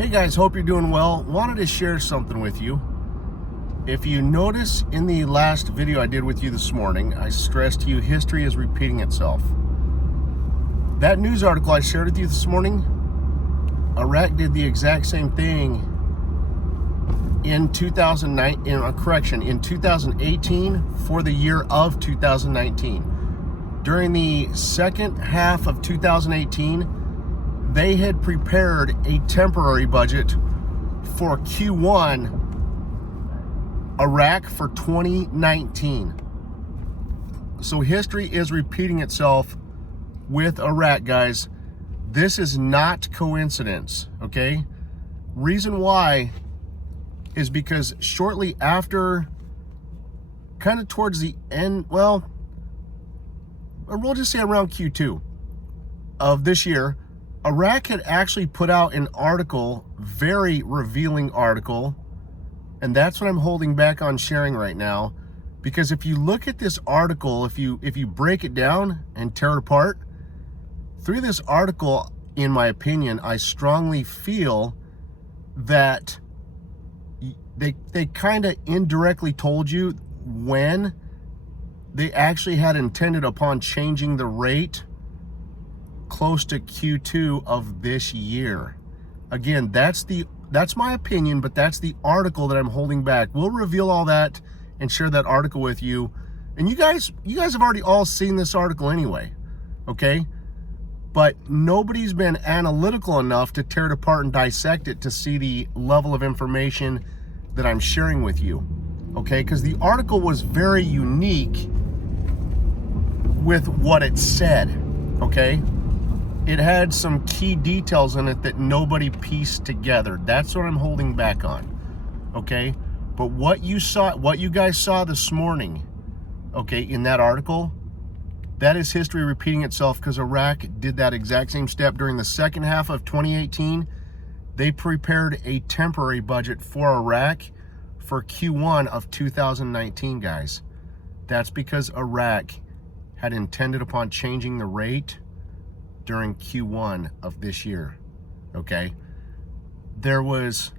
Hey guys, hope you're doing well. Wanted to share something with you. If you notice in the last video I did with you this morning, I stressed to you history is repeating itself. That news article I shared with you this morning, Iraq did the exact same thing in 2009, in 2018 for the year of 2019. During the second half of 2018, they had prepared a temporary budget for Q1 Iraq for 2019. So history is repeating itself with Iraq, guys. This is not coincidence, okay? Reason why is because shortly after, kind of towards the end, well, we'll just say around Q2 of this year, Iraq had actually put out an article, very revealing article, and that's what I'm holding back on sharing right now, because if you look at this article, if you break it down and tear it apart, through this article, in my opinion, I strongly feel that they kind of indirectly told you when they actually had intended upon changing the rate close to Q2 of this year. Again, that's my opinion, but that's the article that I'm holding back. We'll reveal all that and share that article with you. And you guys have already all seen this article anyway, okay? But nobody's been analytical enough to tear it apart and dissect it to see the level of information that I'm sharing with you, okay? Because the article was very unique with what it said, okay? It had some key details in it that nobody pieced together. That's what I'm holding back on, okay? But what you guys saw this morning, okay, in that article, that is history repeating itself, because Iraq did that exact same step during the second half of 2018. They prepared a temporary budget for Iraq for Q1 of 2019, guys. That's because Iraq had intended upon changing the rate during Q1 of this year, okay? There was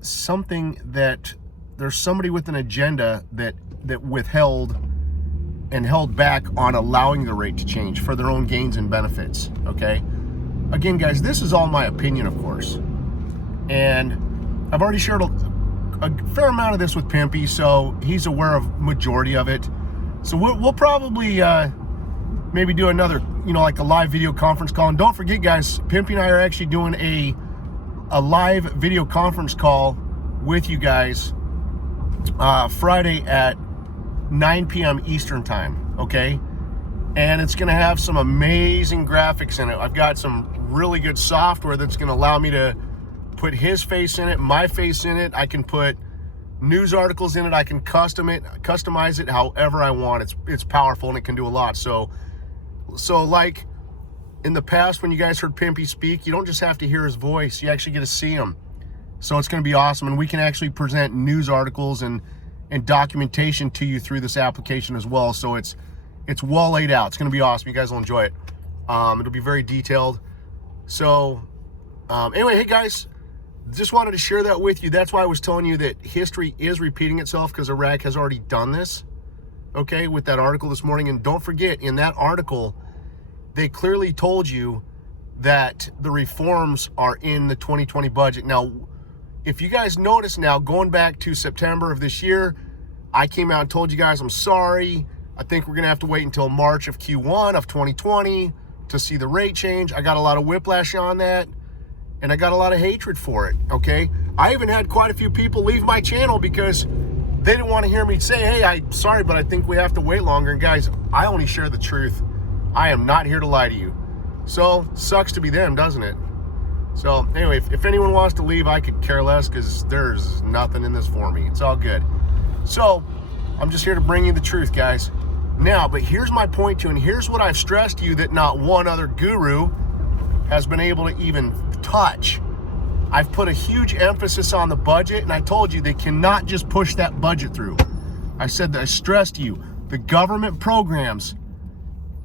something there's somebody with an agenda that withheld and held back on allowing the rate to change for their own gains and benefits, okay? Again, guys, this is all my opinion, of course. And I've already shared a fair amount of this with Pimpy, so he's aware of majority of it. So we'll probably maybe do another, like a live video conference call. And don't forget, guys, Pimpy and I are actually doing a live video conference call with you guys Friday at 9 p.m. Eastern time, okay? And it's gonna have some amazing graphics in it. I've got some really good software that's gonna allow me to put his face in it, my face in it. I can put news articles in it. I can customize it however I want. It's powerful and it can do a lot. So like in the past, when you guys heard Pimpy speak, you don't just have to hear his voice, you actually get to see him. So it's going to be awesome. And we can actually present news articles and documentation to you through this application as well. So it's well laid out. It's going to be awesome. You guys will enjoy it. It'll be very detailed. So anyway, hey guys, just wanted to share that with you. That's why I was telling you that history is repeating itself, because Iraq has already done this, okay, with that article this morning. And don't forget, in that article, they clearly told you that the reforms are in the 2020 budget. Now, if you guys notice now, going back to September of this year, I came out and told you guys, I'm sorry. I think we're going to have to wait until March of Q1 of 2020 to see the rate change. I got a lot of whiplash on that, and I got a lot of hatred for it, okay? I even had quite a few people leave my channel because they didn't want to hear me say, hey, I'm sorry, but I think we have to wait longer. And guys, I only share the truth. I am not here to lie to you. So, sucks to be them, doesn't it? So, anyway, if anyone wants to leave, I could care less, because there's nothing in this for me. It's all good. So, I'm just here to bring you the truth, guys. Now, but here's my point too, and here's what I've stressed to you that not one other guru has been able to even touch. I've put a huge emphasis on the budget, and I told you they cannot just push that budget through. I said that, I stressed to you, the government programs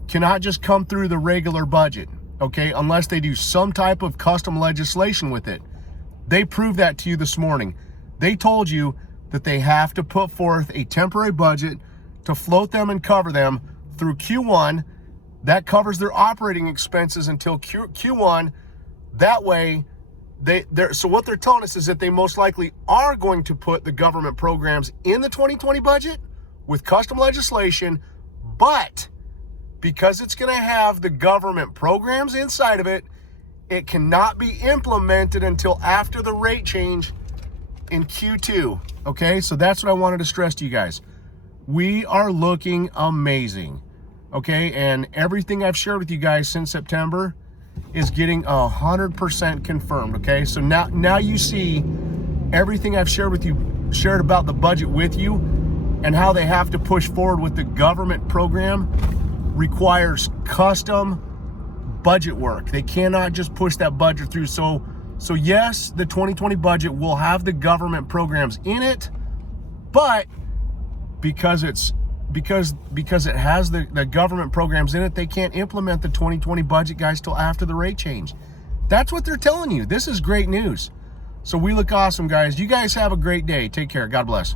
cannot just come through the regular budget, okay, unless they do some type of custom legislation with it. They proved that to you this morning. They told you that they have to put forth a temporary budget to float them and cover them through Q1. That covers their operating expenses until Q1. That way, so what they're telling us is that they most likely are going to put the government programs in the 2020 budget with custom legislation, but because it's going to have the government programs inside of it, it cannot be implemented until after the rate change in Q2. Okay, so that's what I wanted to stress to you guys. We are looking amazing. Okay, and everything I've shared with you guys since September is getting 100% confirmed. Okay, so now you see everything I've shared about the budget with you, and how they have to push forward with the government program requires custom budget work. They cannot just push that budget through. So yes, the 2020 budget will have the government programs in it, but because it has the government programs in it, they can't implement the 2020 budget, guys, till after the rate change. That's what they're telling you. This is great news. So we look awesome, guys. You guys have a great day. Take care. God bless.